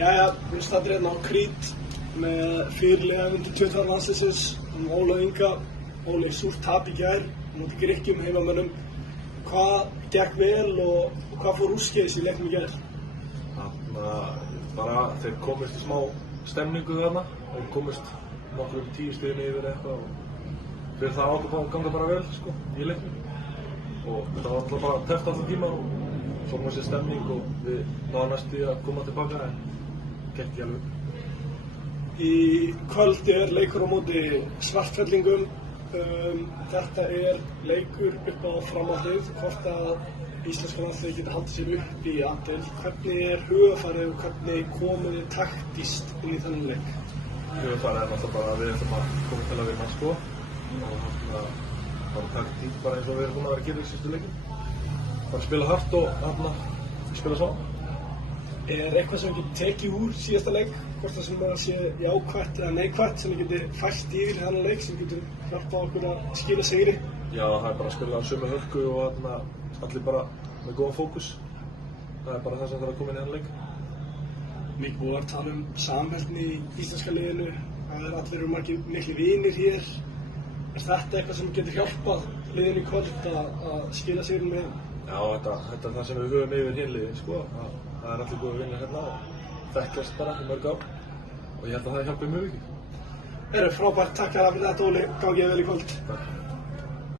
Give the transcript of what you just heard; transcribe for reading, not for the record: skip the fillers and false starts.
Jæja, við stættum hérna á Krít með fyrirliða undir 22 landsliðsins Óla Inga. Óli, súrt tap í gær móti Grikkjum heimamönnum. Hvað gekk vel og hvað fór úrskeiðis í leiknum í gær? Bara þeir komist í smá stemningu þarna og komist nokkur 10 stigum yfir eitthvað og fyrir það átti að ganga bara vel sko, í leiknum. Og það var alltaf bara teft allan tíma og svo kom þessi stemning og við náðum næst í að koma tilbaka en gekk ekki alveg. Í kvöld leikur á móti Svartfellingum. Þetta leikur upp á framhaldið, hvort að íslenska landsliðið geti haldið sér upp í A-deild. Hvernig hugarfarið og hvernig komið þið taktískt inn í þennan leik? Hugarfarið náttúrulega bara að við ætlum að koma til að vinna sko og bara taktík bara eins og við erum búin að vera að gera í síðustu leikum. Bara spila hart og spila saman. Eitthvað sem við getum tekið úr síðasta leik, hvort það sem sé jákvætt eða neikvætt sem við getum fært yfir í þennan leik sem getur hjálpað okkur að skila sigri? Já, það bara að spila á sömu hörku og allir bara með góðan fókus. Það bara það sem þarf að koma inn í þennan leik. Mikið búið að tala samheldni í íslenska liðinu, allir margir miklir vinir hér. Þetta eitthvað sem getur hjálpað liðinu í kvöld að skila sigri með? Já, þetta það sem við höfum yfir hinliðin sko. Það allir góð að vinna hérna og þekkjast bara í mörg ár og ég held að það hjálpi mjög mikið. Frábært, takk fyrir þetta Óli, gangið vel í kvöld. Takk.